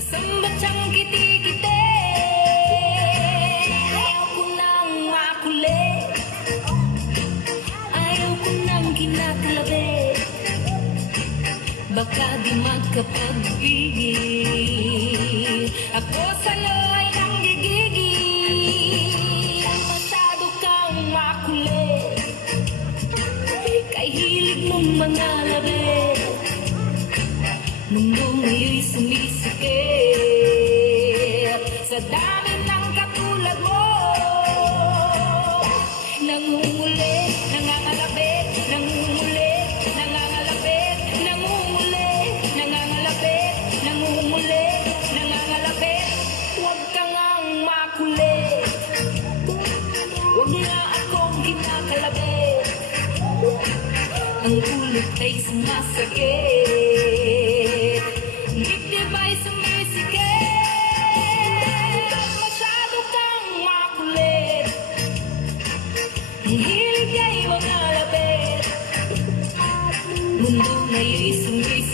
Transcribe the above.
sambatang kiti-kiti. Ayaw ko nang makulit, ayaw ko nang kinakalabi. Baka di magkapag-ibig, ako sa'yo ay nanggigigil. Masyado kang makulit, kay hilig mong mga labi. Mundo ngayon'y sumisikip sa dami ng katulad mo. Nangunguli, nangangalapit, nangunguli, nangangalapit, nangunguli, nangangalapit, nangunguli, nangangalapit. Huwag ka ngang makulit, huwag nga akong kinakalabit. Ang ulit ay sumasakit, dibdib ay sumisikip. Masyado kang makulit, ang hilig ay mga lapit. Mundo ngayon'y sumisikip